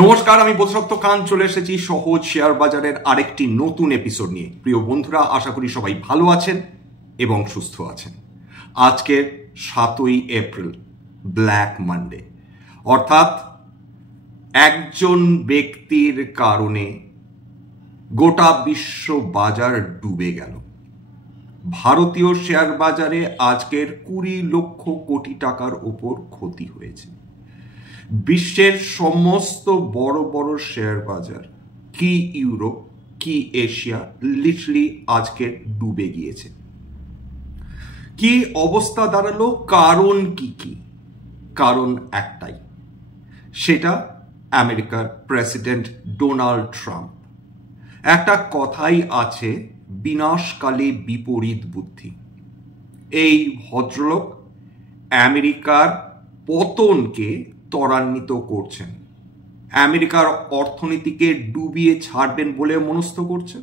নমস্কার, আমি বোধসত্ত্ব খান চলে এসেছি সহজ শেয়ার বাজারের আরেকটি নতুন এপিসোড নিয়ে। প্রিয় বন্ধুরা, আশা করি সবাই ভালো আছেন এবং সুস্থ আছেন। আজকের 7ই এপ্রিল, ব্ল্যাক মানডে, অর্থাৎ একজন ব্যক্তির কারণে গোটা বিশ্ব বাজার ডুবে গেল। ভারতীয় শেয়ার বাজারে আজকের 20 লক্ষ কোটি টাকার ওপর ক্ষতি হয়েছে। বিশ্বের সমস্ত বড় বড় শেয়ার বাজার, কি ইউরোপ কি এশিয়া, লিটারালি আজকে ডুবে গিয়েছে। কি অবস্থা দাঁড়ালো? কারণ কি? কারণ একটাই, সেটা আমেরিকার প্রেসিডেন্ট ডোনাল্ড ট্রাম্প। একটা কথাই আছে, বিনাশকালে বিপরীত বুদ্ধি। এই ভদ্রলোক আমেরিকার পতনকে ত্বরান্বিত করছেন, আমেরিকার অর্থনীতিকে ডুবিয়ে ছাড়বেন বলে মনস্থ করছেন,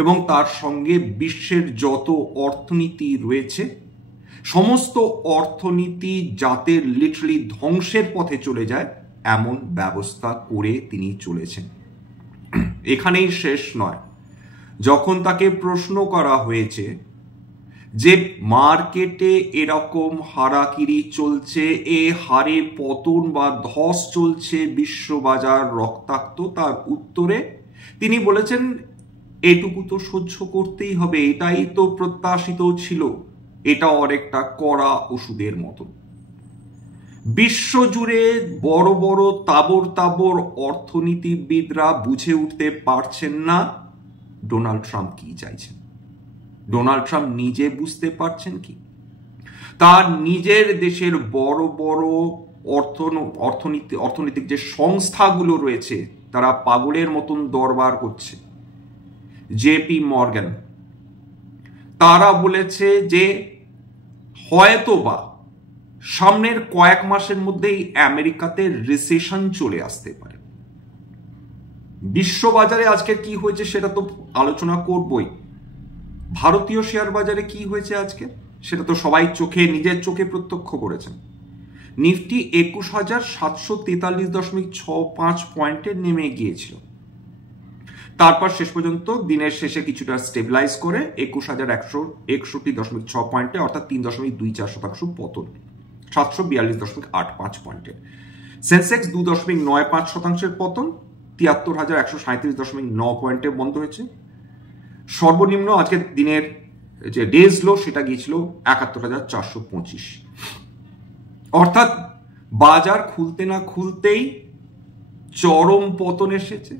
এবং তার সঙ্গে বিশ্বের যত অর্থনীতি রয়েছে সমস্ত অর্থনীতি যাতে লিটারালি ধ্বংসের পথে চলে যায় এমন ব্যবস্থা করে তিনি চলেছেন। এখানেই শেষ নয়। যখন তাকে প্রশ্ন করা হয়েছে যে মার্কেটে এরকম হারাকিরি চলছে, এ হারে পতন বা ধস চলছে, বিশ্ববাজার রক্তাক্ত, তার উত্তরে তিনি বলেছেন এটুকু তো সহ্য করতেই হবে, এটাই তো প্রত্যাশিত ছিল, এটা অনেকটা কড়া ওষুধের মতো। বিশ্বজুড়ে বড় বড় তাবর তাবর অর্থনীতিবিদরা বুঝে উঠতে পারছেন না ডোনাল্ড ট্রাম্প কি চাইছেন। ডোনাল্ড ট্রাম্প নিজে বুঝতে পারছেন কি? তার নিজের দেশের বড় বড় অর্থনৈতিক যে সংস্থাগুলো রয়েছে তারা পাগলের মতন দরবার করছে। জেপি মর্গান তারা বলেছে যে হয়তোবা সামনের কয়েক মাসের মধ্যেই আমেরিকাতে রিসেশন চলে আসতে পারে। বিশ্ববাজারে আজকে কি হয়েছে সেটা তো আলোচনা করবই। ভারতীয় শেয়ার বাজারে কি হয়েছে আজকে সেটা তো সবাই নিজের চোখে প্রত্যক্ষ করেছেন। নিফটি 21,743.65 পয়েন্টে নেমে গিয়েছিল, তারপর শেষ পর্যন্ত দিনের শেষে কিছুটা স্টেবিলাইজ করে 21,161.6 পয়েন্টে, অর্থাৎ 3.24% পতন, 742.85 পয়েন্টে। সেন্সেক্স 2.95% পতন, 73,137.9 পয়েন্টে বন্ধ হয়েছে। সর্বনিম্ন আজকের দিনের যে ডেজ লো সেটা গিয়েছিল 71,425। অর্থাৎ বাজার খুলতে না খুলতেই চরম পতন এসেছে।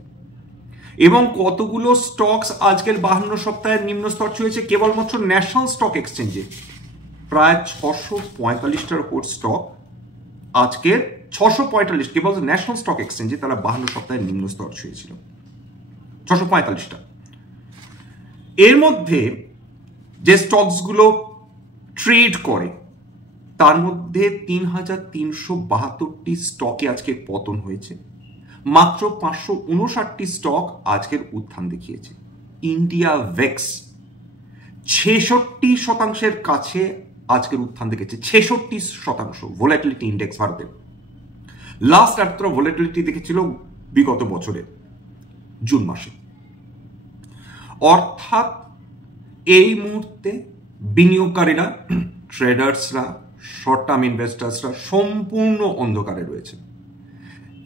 এবং কতগুলো স্টকস আজকের 52 সপ্তাহের নিম্ন স্তর ছুঁয়েছে। কেবলমাত্র ন্যাশনাল স্টক এক্সচেঞ্জে প্রায় 645টার উপর স্টক আজকের 645, কেবল ন্যাশনাল স্টক এক্সচেঞ্জে তারা 52 সপ্তাহের নিম্ন স্তর ছুঁয়েছিল 645টা। এর মধ্যে যে স্টকসগুলো ট্রেড করে তার মধ্যে 3,372টি স্টকে আজকে পতন হয়েছে, মাত্র 559টি স্টক আজকের উত্থান দেখিয়েছে। ইন্ডিয়া ভেক্স 66% কাছে আজকের উত্থান দেখেছে, 66% ভোলাটিলিটি ইন্ডেক্স ভারতের। লাস্ট এতটা ভোলাটিলিটি দেখেছিল বিগত বছরে জুন মাসে। অর্থাৎ এই মুহূর্তে বিনিয়োগকারীরা, ট্রেডার্সরা, শর্ট টার্ম ইনভেস্টার্সরা সম্পূর্ণ অন্ধকারে রয়েছে।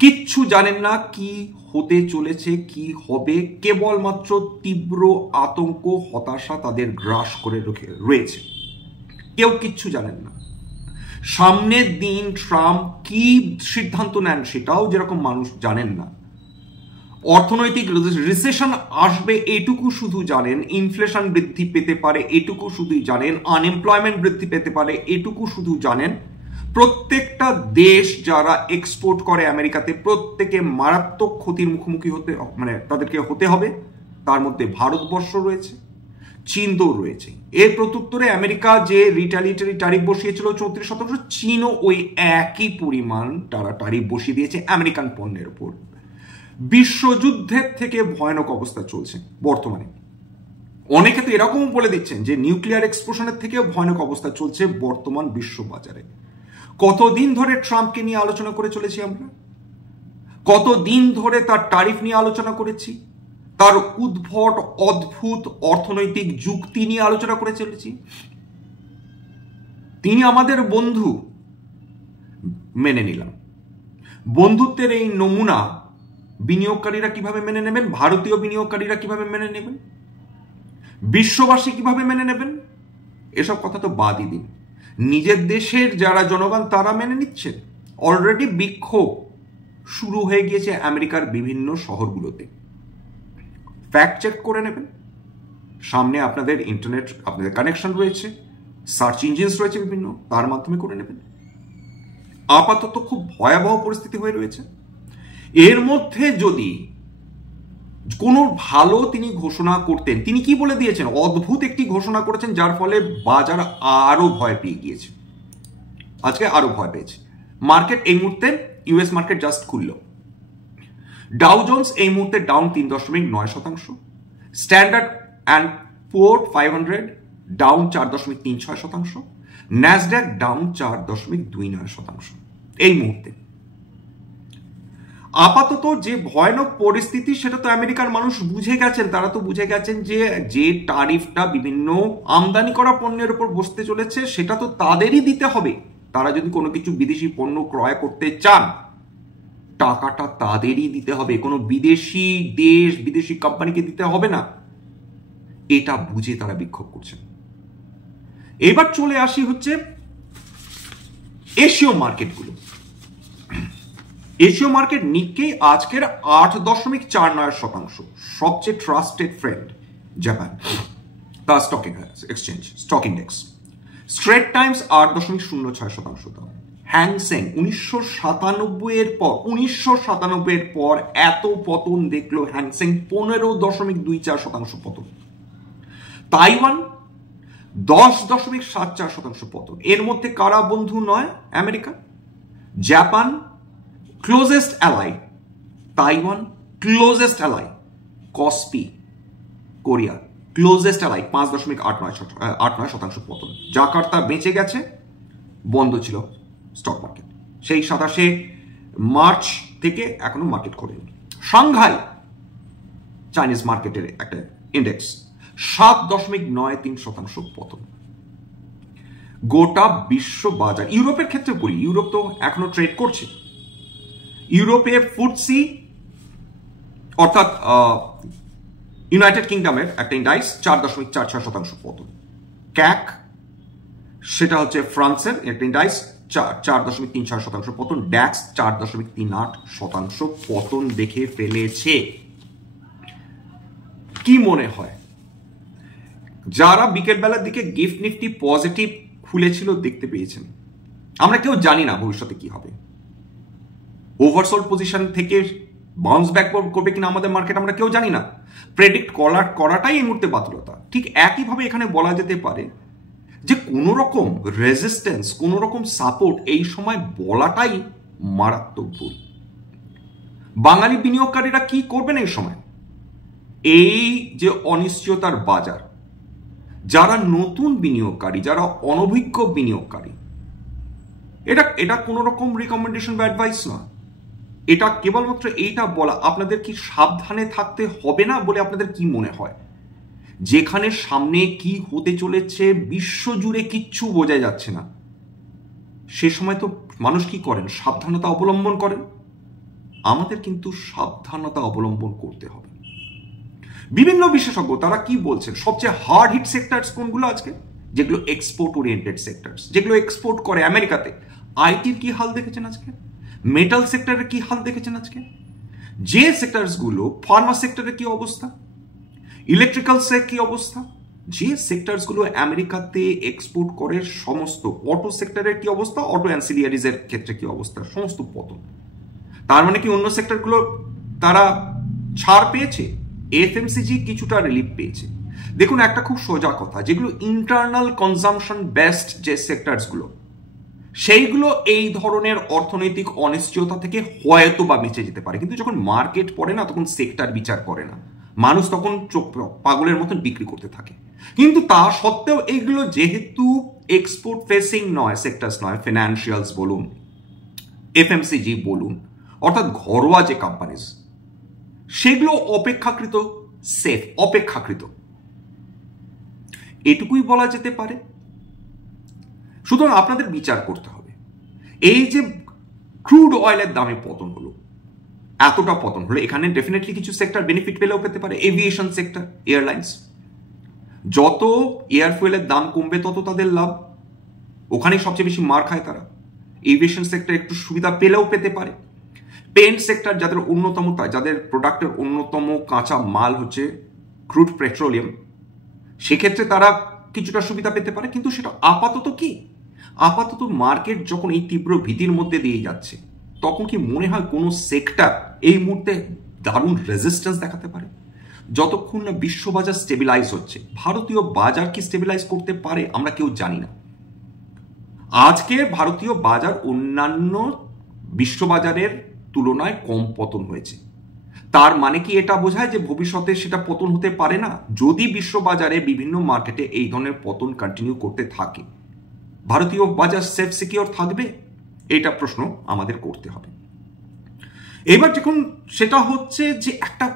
কিচ্ছু জানেন না কি হতে চলেছে, কি হবে। কেবলমাত্র তীব্র আতঙ্ক, হতাশা তাদের গ্রাস করে রয়েছে। কেউ কিচ্ছু জানেন না সামনের দিন ট্রাম্প কি সিদ্ধান্ত নেন সেটাও যেরকম মানুষ জানেন না। অর্থনৈতিক রিসেশন আসবে এটুকু শুধু জানেন, ইনফ্লেশন বৃদ্ধি পেতে পারে এটুকু শুধু জানেন, আনএমপ্লয়মেন্ট বৃদ্ধি পেতে পারে এটুকু শুধু জানেন। প্রত্যেকটা দেশ যারা এক্সপোর্ট করে আমেরিকাতে প্রত্যেকে মারাত্মক ক্ষতির মুখোমুখি তাদেরকে হতে হবে। তার মধ্যে ভারতবর্ষ রয়েছে, চীন তো রয়েছে। এর প্রত্যুত্তরে আমেরিকা যে রিটালিটারি ট্যারিফ বসিয়েছিল 34%, চীনও ওই একই পরিমাণ তারা ট্যারিফ বসিয়ে দিয়েছে আমেরিকান পণ্যের উপর। বিশ্বযুদ্ধের থেকে ভয়ানক অবস্থা চলছে বর্তমানে। অনেকে তো এরকম বলে দিচ্ছেন যে নিউক্লিয়ার এক্সপ্লোশনের থেকে ভয়ানক অবস্থা চলছে বর্তমান বিশ্ব বাজারে। কতদিন ধরে ট্রাম্পকে নিয়ে আলোচনা করে চলেছি আমরা, কতদিন ধরে তার ট্যারিফ নিয়ে আলোচনা করেছি, তার উদ্ভট অদ্ভুত অর্থনৈতিক যুক্তি নিয়ে আলোচনা করে চলেছি। তিনি আমাদের বন্ধু, মেনে নিলাম। বন্ধুত্বের এই নমুনা বিনিয়োগকারীরা কিভাবে মেনে নেবেন, ভারতীয় বিনিয়োগকারীরা কিভাবে মেনে নেবেন, বিশ্ববাসী কিভাবে মেনে নেবেন, এসব কথা তো বাদই দিন। নিজের দেশের যারা জনগণ তারা মেনে নিচ্ছেন। অলরেডি বিক্ষোভ শুরু হয়ে গিয়েছে আমেরিকার বিভিন্ন শহরগুলোতে। ফ্যাক্ট চেক করে নেবেন। সামনে আপনাদের ইন্টারনেট, আপনাদের কানেকশন রয়েছে, সার্চ ইঞ্জিনস রয়েছে বিভিন্ন, তার মাধ্যমে করে নেবেন। আপাতত খুব ভয়াবহ পরিস্থিতি হয়ে রয়েছে। এর মধ্যে যদি কোনো ভালো তিনি ঘোষণা করতেন, তিনি কি বলে দিয়েছেন, অদ্ভুত একটি ঘোষণা করেছেন যার ফলে বাজার আরো ভয় পেয়ে গিয়েছে। আজকে আরো ভয় পেয়েছে মার্কেট। এই মুহূর্তে ইউএস মার্কেট জাস্ট খুলল। ডাউ জোন্স এই মুহূর্তে down 3.9%, standard and poor 500 down 4.36%, Nasdaq down 4.29% এই মুহূর্তে। আপাতত যে ভয়ানক পরিস্থিতি সেটা তো আমেরিকার মানুষ বুঝে গেছেন। তারা তো বুঝে গেছেন যে ট্যারিফটা বিভিন্ন আমদানি করা পণ্যের উপর বসতে চলেছে সেটা তো তাদেরই দিতে হবে। তারা যদি কোনো কিছু বিদেশি পণ্য ক্রয় করতে চান টাকাটা তাদেরই দিতে হবে, কোনো বিদেশি দেশ বিদেশি কোম্পানিকে দিতে হবে না। এটা বুঝে তারা বিক্ষোভ করছেন। এবার চলে আসি হচ্ছে এশীয় মার্কেটগুলো। এশীয় মার্কেট নিক্কেই আজকের 8.49%, সবচেয়ে ট্রাস্টেড ফ্রেন্ড জাপান, তার stock exchange stock index. Straight Times 8.06%। Hang Seng 1997 এর পর এত পতন দেখলো হ্যাংসেং, 15.24% পতন। তাইওয়ান 10.74% পতন। এর মধ্যে কারা বন্ধু নয়? America, Japan closest ally, Taiwan closest ally, কসপি Korea closest ally 5.89% পতন। জাকার্তা বেঁচে গেছে, বন্ধ ছিল স্টক মার্কেট সেই 27 মার্চ থেকে এখনো মার্কেট করেনি। সাংহাই চাইনিজ মার্কেটের একটা ইন্ডেক্স 7.93% পতন। গোটা বিশ্ব বাজার, ইউরোপের ক্ষেত্রে বলি, ইউরোপ তো এখনো ট্রেড করছে। ইউরোপে ফুটসি অর্থাৎ ইউনাইটেড কিংডমের একটা ইন্ডাইস 4.46% পতন। ক্যাক সেটা হচ্ছে ফ্রান্সের একটা ইন্ডাইস 4.36% পতন। ড্যাক্স 4.38% পতন দেখে ফেলেছে। কি মনে হয় যারা বিকেল বেলার দিকে গিফট নিফটি পজিটিভ খুলেছিল দেখতে পেয়েছেন? আমরা কেউ জানি না ভবিষ্যতে কি হবে। ওভারসোল্ড পজিশন থেকে বাউন্স ব্যাক করবে কিনা আমাদের মার্কেট আমরা কেউ জানি না। প্রেডিক্ট করাটাই এই মুহূর্তে বাতুলতা। ঠিক একইভাবে এখানে বলা যেতে পারে যে কোন রকম রেজিস্ট্যান্স, কোন রকম সাপোর্ট এই সময় বলাটাই মারাত্মক ভুল। বাঙালি বিনিয়োগকারীরা কি করবেন এই সময়? এই যে অনিশ্চয়তার বাজার, যারা নতুন বিনিয়োগকারী, যারা অনভিজ্ঞ বিনিয়োগকারী, এটা কোন রকম রিকমেন্ডেশন বা অ্যাডভাইস না। এটা কেবলমাত্র এইটা বলা আপনাদের কি সাবধানে থাকতে হবে না বলে আপনাদের কি মনে হয়? যেখানে সামনে কি হতে চলেছে বিশ্বজুড়ে কিচ্ছু বোঝা যাচ্ছে না, সে সময় তো মানুষ কি করেন? সাবধানতা অবলম্বন করেন। আমাদের কিন্তু সাবধানতা অবলম্বন করতে হবে। বিভিন্ন বিশেষজ্ঞ তারা কি বলছেন? সবচেয়ে হার্ড হিট সেক্টরস কোনগুলো আজকে? যেগুলো এক্সপোর্ট ওরিয়েন্টেড সেক্টরস, যেগুলো এক্সপোর্ট করে আমেরিকাতে। আইটির কি হাল দেখেছেন আজকে? মেটাল সেক্টরের কি হাল দেখেছেন আজকে? যে সেক্টরস গুলো, ফার্মা সেক্টরের কি অবস্থা, ইলেকট্রিক্যাল কি অবস্থা, যে সেক্টরস গুলো আমেরিকাতে এক্সপোর্ট করে সমস্ত, অটো সেক্টরের কি অবস্থা, অটো অ্যান্সিলিয়ারিজ এর ক্ষেত্রে কি অবস্থা, সমস্ত পতন। তার মানে কি অন্য সেক্টরগুলো তারা ছাড় পেয়েছে? এফএমসিজি কিছুটা রিলিফ পেয়েছে। দেখুন একটা খুব সোজা কথা, যেগুলো ইন্টারনাল কনজাম্পশন বেস্ট যে সেক্টরস গুলো, সেইগুলো এই ধরনের অর্থনৈতিক অনিশ্চয়তা থেকে হয়তো বা বেঁচে যেতে পারে। কিন্তু যখন মার্কেট পড়ে না তখন সেক্টর বিচার করে না, মানুষ তখন চোখ পাগলের মতন বিক্রি করতে থাকে। কিন্তু তা সত্ত্বেও এইগুলো যেহেতু এক্সপোর্ট ফেসিং নয়, সেক্টরস নয়, ফিনান্সিয়ালস বলুন, এফএমসিজি বলুন, অর্থাৎ ঘরোয়া যে কোম্পানিজ, সেগুলো অপেক্ষাকৃত সেফ, অপেক্ষাকৃত, এটুকুই বলা যেতে পারে। সুতরাং আপনাদের বিচার করতে হবে, এই যে ক্রুড অয়েলের দামে পতন হলো, এতটা পতন হলো, এখানে ডেফিনেটলি কিছু সেক্টর বেনিফিট পেলেও পেতে পারে। এভিয়েশন সেক্টর, এয়ারলাইন্স, যত এয়ার ফুয়েলের দাম কমবে তত তাদের লাভ, ওখানেই সবচেয়ে বেশি মার খায় তারা। এভিয়েশন সেক্টর একটু সুবিধা পেলেও পেতে পারে। পেন্ট সেক্টর, যাদের অন্যতম, যাদের প্রোডাক্টের অন্যতম কাঁচা মাল হচ্ছে ক্রুড পেট্রোলিয়াম, সেক্ষেত্রে তারা কিছুটা সুবিধা পেতে পারে। কিন্তু সেটা আপাতত কি, আপাতত মার্কেট যখন এই তীব্র ভীতির মধ্যে দিয়ে যাচ্ছে, তখন কি মনে হয় কোনো সেক্টর এই মুহূর্তে দারুণ রেজিস্ট্যান্স দেখাতে পারে? যতক্ষণ না বিশ্ববাজার স্টেবিলাইজ হচ্ছে, ভারতীয় বাজার কি স্টেবিলাইজ করতে পারে আমরা কেউ জানি না। আজকে ভারতীয় বাজার অন্যান্য বিশ্ববাজারের তুলনায় কম পতন হয়েছে, তার মানে কি এটা বোঝায় যে ভবিষ্যতে সেটা পতন হতে পারে না? যদি বিশ্ববাজারে বিভিন্ন মার্কেটে এই ধরনের পতন কন্টিনিউ করতে থাকে, ভারতীয় বাজার সেফ সিকিউর থাকবে? এটা প্রশ্ন আমাদের করতে হবে। এবার যখন সেটা হচ্ছে যে একটা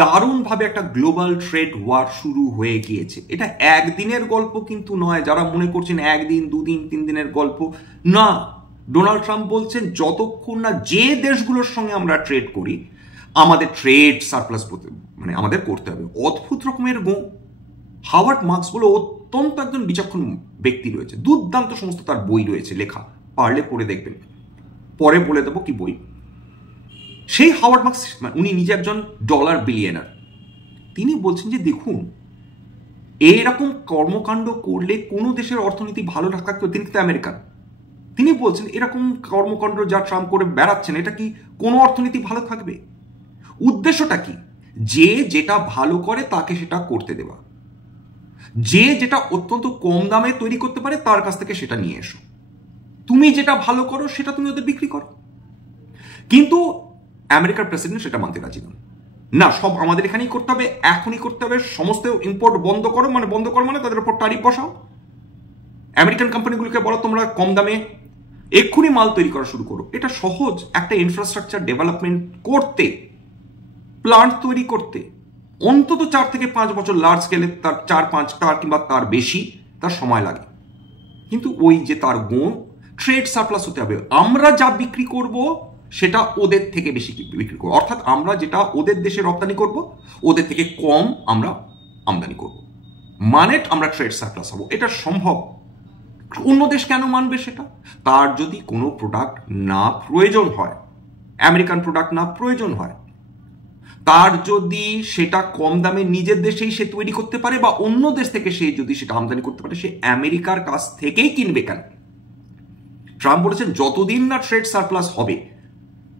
দারুণভাবে একটা গ্লোবাল ট্রেড ওয়ার শুরু হয়ে গিয়েছে। এটা একদিনের গল্প কিন্তু নয়, যারা মনে করছেন একদিন, দুদিন, 3 দিনের গল্প না। ডোনাল্ড ট্রাম্প বলছেন যতক্ষণ না যে দেশগুলোর সঙ্গে আমরা ট্রেড করি, আমাদের ট্রেড সারপ্লাস মানে আমাদের করতে হবে। অদ্ভুত রকমের হাওয়ার্ড মার্কস বলে অত্যন্ত একজন বিচক্ষণ ব্যক্তি রয়েছে, দুর্দান্ত সমস্ত তার বই রয়েছে লেখা, পারলে পড়ে দেখবেন, পরে বলে দেবো কি বই। সেই হাওয়ার্ড মার্কস, উনি নিজে একজন ডলার বিলিয়নার, তিনি বলছেন যে দেখুন, এরকম কর্মকাণ্ড করলে কোনো দেশের অর্থনীতি ভালো না থাকতো। তিনি তো আমেরিকান, তিনি বলছেন এরকম কর্মকাণ্ড যা ট্রাম্প করে বেড়াচ্ছেন, এটা কি কোনো অর্থনীতি ভালো থাকবে? উদ্দেশ্যটা কি? যে যেটা ভালো করে তাকে সেটা করতে দেওয়া, যে যেটা অত্যন্ত কম দামে তৈরি করতে পারে তার কাছ থেকে সেটা নিয়ে এসো, তুমি যেটা ভালো করো সেটা তুমি ওদের বিক্রি করো। কিন্তু আমেরিকার প্রেসিডেন্ট সেটা মানতে রাজি নন। না, সব আমাদের এখানেই করতে হবে, এখনই করতে হবে, সমস্ত ইম্পোর্ট বন্ধ করো, মানে তাদের উপর ট্যারিফ বসাও। আমেরিকান কোম্পানিগুলোকে বলো তোমরা কম দামে এক্ষুনি মাল তৈরি করা শুরু করো। এটা সহজ, একটা ইনফ্রাস্ট্রাকচার ডেভেলপমেন্ট করতে, প্লান্ট তৈরি করতে অন্তত 4 থেকে 5 বছর, লার্জ স্কেলে তার 4-5 কিংবা তার বেশি তার সময় লাগে। কিন্তু ওই যে তার ট্রেড সারপ্লাস হতে হবে, আমরা যা বিক্রি করব সেটা ওদের থেকে বেশি বিক্রি করবো, অর্থাৎ আমরা যেটা ওদের দেশে রপ্তানি করব ওদের থেকে কম আমরা আমদানি করব, মানে আমরা ট্রেড সারপ্লাস হব। এটা সম্ভব। অন্য দেশ কেন মানবে সেটা? তার যদি কোনো প্রোডাক্ট না প্রয়োজন হয়, আমেরিকান প্রোডাক্ট না প্রয়োজন হয়, তার যদি সেটা কম দামে নিজের দেশেই সে তৈরি করতে পারে, বা অন্য দেশ থেকে সে যদি সেটা আমদানি করতে পারে, সে আমেরিকার কাছ থেকেই কিনবে কেন? ট্রাম্প বলেছেন যতদিন না ট্রেড সারপ্লাস হবে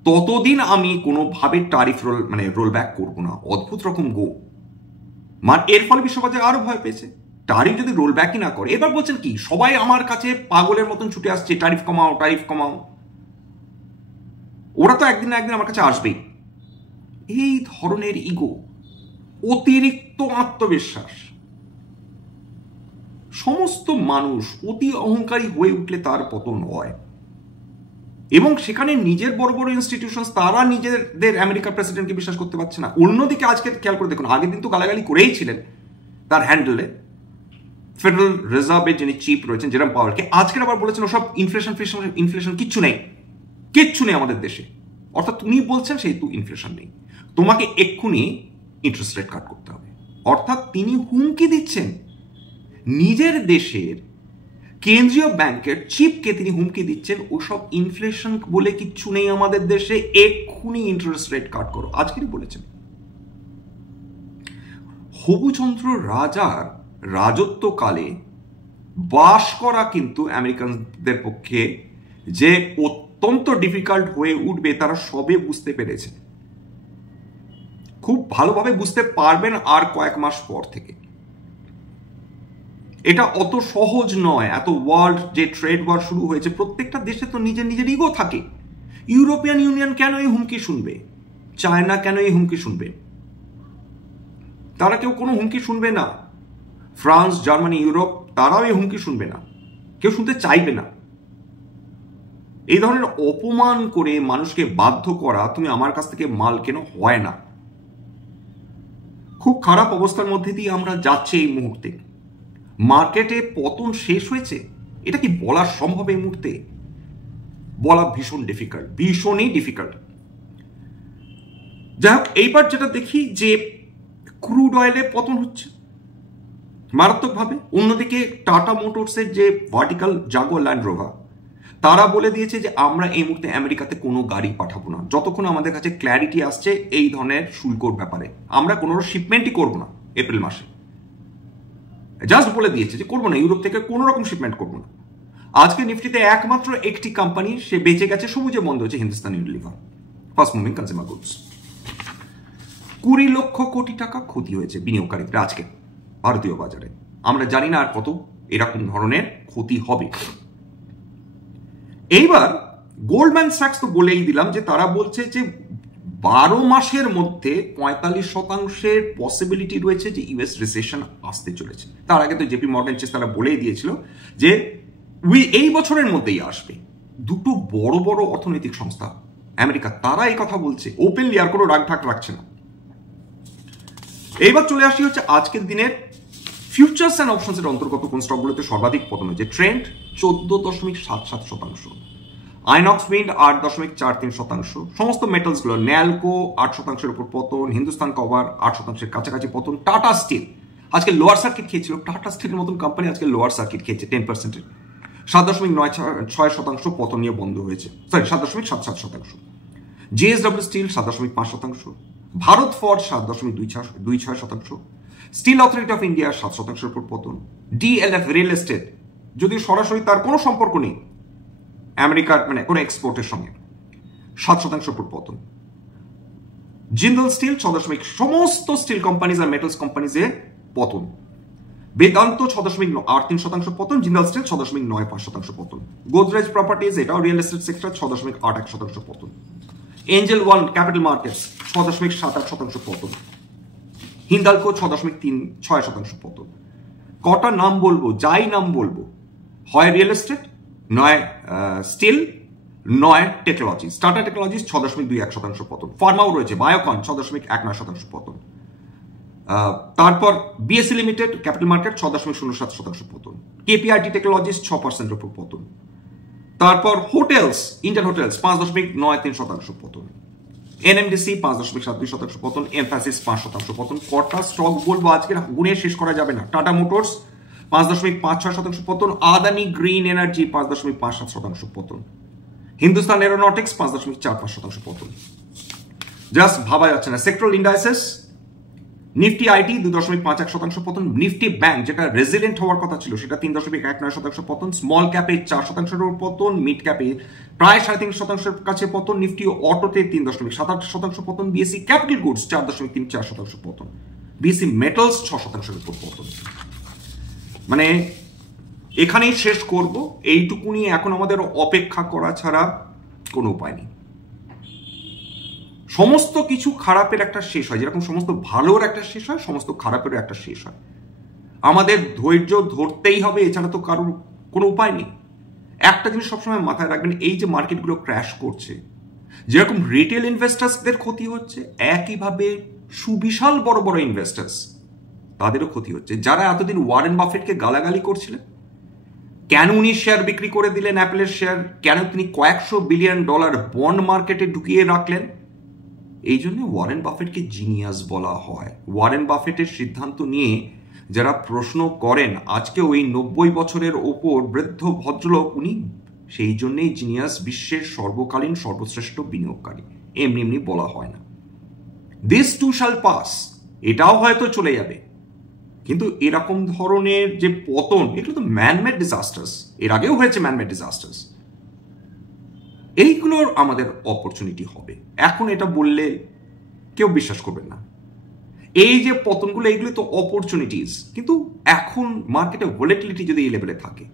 ততদিন আমি কোনোভাবে ট্যারিফ রোল ব্যাক করবো না। অদ্ভুত রকম এর ফলে বিশ্ববাজার আরো ভয় পেয়েছে। ট্যারিফ যদি রোল ব্যাকই না করে, এবার বলছেন কি সবাই আমার কাছে পাগলের মতন ছুটে আসছে, ট্যারিফ কমাও, ট্যারিফ কমাও। ওরা তো একদিন না একদিন আমার কাছে আসবেই। এই ধরনের ইগো, অতিরিক্ত আত্মবিশ্বাস, সমস্ত মানুষ অতি অহংকারী হয়ে উঠলে তার পতন হয়। এবং সেখানে নিজের বড় বড় ইনস্টিটিউশন, তারা নিজেদের আমেরিকার প্রেসিডেন্টকে বিশ্বাস করতে পারছে না। অন্যদিকে আজকে খেয়াল করে দেখুন, আগের দিন তো গালাগালি করেই ছিলেন তার হ্যান্ডেলে ফেডারেল রিজার্ভের যিনি চিফ রয়েছেন জেরম পাওয়েলকে, আজকের আবার বলেছেন ওসব ইনফ্লেশন কিচ্ছু নেই আমাদের দেশে। অর্থাৎ উনি বলছেন সেহেতু ইনফ্লেশন নেই, তোমাকে এক্ষুনি ইন্টারেস্ট রেট কাট করতে হবে। অর্থাৎ তিনি হুমকি দিচ্ছেন নিজের দেশের কেন্দ্রীয় ব্যাংকের চিফকে, তিনি হুমকি দিচ্ছেন ওসব ইনফ্লেশন বলে কিচ্ছু নেই আমাদের দেশে, এক্ষুনি ইন্টারেস্ট রেট কাট করো। আজকেরই বলেছেন। হবুচন্দ্র রাজার রাজত্বকালে বাস করা কিন্তু আমেরিকানদের পক্ষে যে অত্যন্ত ডিফিকাল্ট হয়ে উঠবে তারা সবে বুঝতে পেরেছে, খুব ভালোভাবে বুঝতে পারবেন আর কয়েক মাস পর থেকে। এটা অত সহজ নয়। এত ওয়ার্ল্ড যে ট্রেড ওয়ার শুরু হয়েছে, প্রত্যেকটা দেশে তো নিজের নিজের ইগো থাকে। ইউরোপিয়ান ইউনিয়ন কেন এই হুমকি শুনবে? চায়না কেন এই হুমকি শুনবে? তারা কেউ কোনো হুমকি শুনবে না। ফ্রান্স, জার্মানি, ইউরোপ, তারাও এই হুমকি শুনবে না, কেউ শুনতে চাইবে না। এই ধরনের অপমান করে মানুষকে বাধ্য করা তুমি আমার কাছ থেকে মাল কেন হয় না। খুব খারাপ অবস্থার মধ্যে দিয়ে আমরা যাচ্ছি এই মুহূর্তে। মার্কেটে পতন শেষ হয়েছে এটা কি বলা সম্ভব এই মুহূর্তে? বলা ভীষণ ডিফিকাল্ট, ভীষণই ডিফিকাল্ট। যাই হোক, এইবার যেটা দেখি যে ক্রুড অয়েলে পতন হচ্ছে মারাত্মকভাবে। অন্যদিকে টাটা মোটরসের যে ভার্টিকাল জাগুয়ার ল্যান্ড রোভার, তারা বলে দিয়েছে যে আমরা এই মুহূর্তে আমেরিকাতে কোনো গাড়ি পাঠাবো না যতক্ষণ আমাদের কাছে ক্ল্যারিটি আসছে এই ধরনের শুল্কর ব্যাপারে। আমরা কোনো শিপমেন্টই করবো না এপ্রিল মাসে, জাস্ট বলে দিয়েছে যে করবো না, ইউরোপ থেকে কোনো রকম শিপমেন্ট করবো না। আজকে নিফটিতে একমাত্র একটি কোম্পানি সে বেঁচে গেছে, সবুজে বন্ধ হয়েছে, Hindustan Unilever, fast moving consumer goods. 20 lakh crore টাকা ক্ষতি হয়েছে বিনিয়োগকারীদের আজকে ভারতীয় বাজারে। আমরা জানি না আর কত এরকম ধরনের ক্ষতি হবে। এইবার গোল্ডম্যান স্যাক্স তো বলেই দিলাম যে তারা বলছে যে 12 মাসের মধ্যে 45% পসিবিলিটি রয়েছে যে ইউএস রিসেশন আসতে চলেছে। তার আগে তো জেপি মর্গান চেস তারা বলেই দিয়েছিল যে এই বছরের মধ্যেই আসবে। দুটো বড় বড় অর্থনৈতিক সংস্থা আমেরিকা তারা এই কথা বলছে ওপেনলি, আর কোনো রাগ ঢাক রাখছে না। এইবার চলে আসি হচ্ছে আজকের দিনের ফিউচার্স অ্যান্ড অপশনস এর অন্তর্গত কোন স্টকগুলোতে সর্বাধিক পতন হয়েছে। ট্রেন্ড 14.77%, আইনক্স উইন্ড 8.43%, সমস্ত মেটালস গুলো ন্যালকো 8%-এর উপর পতন, হিন্দুস্তান কভার 8%-এর কাছাকাছি পতন, টাটা স্টিল আজকে লোয়ার সার্কিট খেয়েছিল, টাটা স্টিলের মতন কোম্পানি আজকে লোয়ার সার্কিট খেয়েছে 10%-এর, 7.96% পতন নিয়ে বন্ধ হয়েছে, sorry 7.77%। JSW Steel 7.5%, Bharat Forge 7.26%, Steel Authority of India 7%-এর উপর পতন, ডিএলএফ রিয়েল এস্টেট যদি সরাসরি তার কোনো সম্পর্ক নেই আমেরিকার মানে কোনো এক্সপোর্টের সঙ্গে 7%-এর উপর পতন, জিন্দাল স্টিল 6%, সমস্ত স্টিল কোম্পানিজ আর মেটালস কোম্পানিজে পতন, বেদান্ত 6.83% পতন, জিন্দাল স্টিল 6.95% পতন, গোদরেজ প্রপার্টিজ এটাও রিয়েল এস্টেট সেক্টর 6.81% পতন, এঞ্জেল ওয়ান ক্যাপিটাল মার্কেটস 6.78% পতন, হিন্দালকো 6.36% পতন। কটা নাম বলবো, যাই নাম বলবো, হয় রিয়েল এস্টেট, নয় স্টিল, নয় টেকনোলজিস। টাটা টেকনোলজিস 6.21% পতন, ফার্মাও রয়েছে, বায়োকন 6.19% পতন, তারপর বিএসসি লিমিটেড ক্যাপিটাল মার্কেট 6.07% পতন, কেপিআইটি টেকনোলজিস 6%-এর উপর পতন, তারপর হোটেলস ইন্ডিয়ান হোটেলস 5.93% পতন, এনএমডিসি 5.72% পতন, এমফাসিস 5% পতন। কটা স্টক বলবো আজকে গুণে শেষ করা যাবে না। টাটা মোটরস 5.56% পতন, আদানি গ্রিন এনার্জি 5.57% পতন, হিন্দুস্তান এরোনটিক্স 5.45% পতন। জাস্ট ভাবা যাচ্ছে না। সেক্টরাল ইন্ডাইসেস নিফটি আইটি 2.51% পতন, নিফটি ব্যাংক যেটা রেজিলিয়েন্ট হওয়ার কথা ছিল সেটা 3.19% পতন, স্মল ক্যাপে 4%-এর পতন, মিড ক্যাপে প্রায় 3.5%-এর কাছে পতন, নিফটি অটোতে 3.27% পতন, বিএসসি ক্যাপিটাল গুডস 4.34% পতন, বিএসসি মেটালস 6%-এর উপর পতন। মানে এখানেই শেষ করব, এইটুকুনি। এখন আমাদের অপেক্ষা করা ছাড়া কোনো উপায় নেই। সমস্ত কিছু খারাপের একটা শেষ হয়, যেরকম সমস্ত ভালোর একটা শেষ হয়, সমস্ত খারাপেরও একটা শেষ হয়। আমাদের ধৈর্য ধরতেই হবে, এছাড়া তো কারোর কোনো উপায় নেই। একটা জিনিস সবসময় মাথায় রাখবেন, এই যে মার্কেটগুলো ক্র্যাশ করছে, যেরকম রিটেল ইনভেস্টার্সদের ক্ষতি হচ্ছে, একইভাবে সুবিশাল বড় বড় ইনভেস্টার্স তাদেরও ক্ষতি হচ্ছে। যারা এতদিন ওয়ারেন বাফেটকে গালাগালি করছিলেন, কেন উনি শেয়ার বিক্রি করে দিলেন অ্যাপেলের শেয়ার, কেন তিনি কয়েকশো বিলিয়ন ডলার বন্ড মার্কেটে ঢুকিয়ে রাখলেন, এই জন্য ওয়ারেন বাফেটকে জিনিয়াস বলা হয়। ওয়ারেন বাফেটের সিদ্ধান্ত নিয়ে যারা প্রশ্ন করেন, আজকে ওই 90 বছরের ওপর বৃদ্ধ ভদ্রলোক, উনি সেই জন্যই জিনিয়াস, বিশ্বের সর্বকালীন সর্বশ্রেষ্ঠ বিনিয়োগকারী। এমনি এমনি বলা হয় না। দিস টু শাল পাস, এটাও হয়তো চলে যাবে, কিন্তু এরকম ধরনের যে পতন, এগুলো তো ম্যানমেড ডিজাস্টার্স, এর আগেও হয়েছে ম্যানমেড ডিজাস্টার্স। এইগুলোর আমাদের অপরচুনিটি হবে। এখন এটা বললে কেউ বিশ্বাস করবে না। এই যে পতনগুলো, এইগুলো তো অপরচুনিটিস, কিন্তু এখন মার্কেটে ভোলেটিলিটি যদি এই লেভেলে থাকে,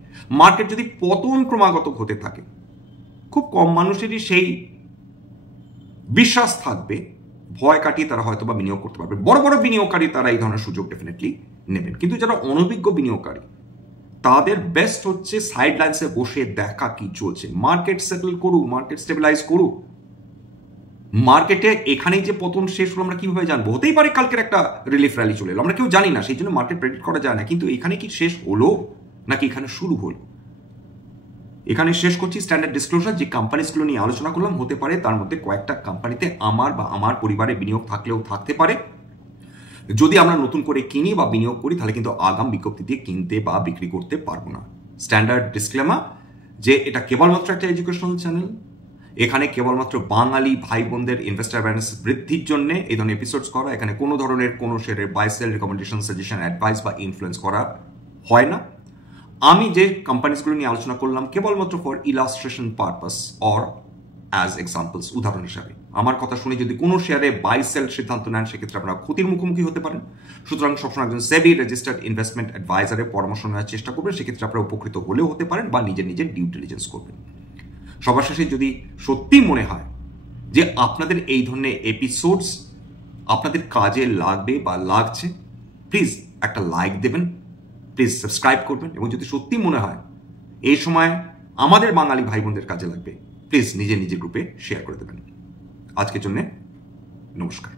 মার্কেট যদি পতন ক্রমাগত হতে থাকে, খুব কম মানুষেরই সেই বিশ্বাস থাকবে, ভয় কাটিয়ে তারা হয়তো বা বিনিয়োগ করতে পারবে। বড় বড় বিনিয়োগকারী তারা এই ধরনের সুযোগ ডেফিনেটলি নেবেন, কিন্তু যারা অনভিজ্ঞ বিনিয়োগকারী তাদের বেস্ট হচ্ছে সাইড লাইন্সে বসে দেখা কি চলছে, মার্কেট সেটেল করুক, মার্কেট স্টেবিলাইজ করুক। মার্কেটে এখানেই যে পতন শেষ হলো আমরা কিভাবে জানবো? হতেই পারে কালকের একটা রিলিফ র্যালি চলে এলো, আমরা কেউ জানি না, সেই জন্য মার্কেট প্রেডিক্ট করা যায় না। কিন্তু এখানে কি শেষ হলো নাকি এখানে শুরু হলো? এখানে শেষ করছি স্ট্যান্ডার্ড ডিসক্লোজার। যে কোম্পানিগুলো নিয়ে আলোচনা করলাম, হতে পারে তার মধ্যে কয়েকটা কোম্পানিতে আমার বা আমার পরিবারের বিনিয়োগ থাকলেও থাকতে পারে। যদি আমরা নতুন করে কিনি বা বিনিয়োগ করি তাহলে কিন্তু আগাম বিজ্ঞপ্তি দিয়ে কিনতে বা বিক্রি করতে পারবো না। স্ট্যান্ডার্ড ডিসক্লেমার যে এটা কেবলমাত্র একটা এডুকেশনাল চ্যানেল, এখানে কেবলমাত্র বাঙালি ভাই বোনদের ইনভেস্টার অ্যাওয়ারনেস বৃদ্ধির জন্য এই ধরনের এপিসোডস করা। এখানে কোনো ধরনের কোনো শেয়ারের buy sell recommendation, suggestion, advice বা ইনফ্লুয়েন্স করা হয় না। আমি যে কোম্পানিগুলো নিয়ে আলোচনা করলাম কেবলমাত্র for illustration purpose or as examples, উদাহরণ হিসাবে। আমার কথা শুনে যদি কোনো শেয়ারে বাই সেল সিদ্ধান্ত নেন সেক্ষেত্রে আপনারা ক্ষতির মুখোমুখি হতে পারেন। সুতরাং সবসময় একজন সেবি রেজিস্টার্ড ইনভেস্টমেন্ট অ্যাডভাইজারের পরামর্শ নেওয়ার চেষ্টা করবেন, সেক্ষেত্রে আপনারা উপকৃত হলেও হতে পারেন বা নিজের ডিউ ডিলিজেন্স করবেন। সবার শেষে যদি সত্যি মনে হয় যে আপনাদের এই ধরনের এপিসোডস আপনাদের কাজে লাগবে বা লাগছে, প্লিজ একটা লাইক দেবেন, প্লিজ সাবস্ক্রাইব করবেন, এবং যদি সত্যি মনে হয় এই সময় আমাদের বাঙালি ভাই বোনদের কাজে লাগবে, প্লিজ নিজের গ্রুপে শেয়ার করে দেবেন। আজকের জন্য নমস্কার।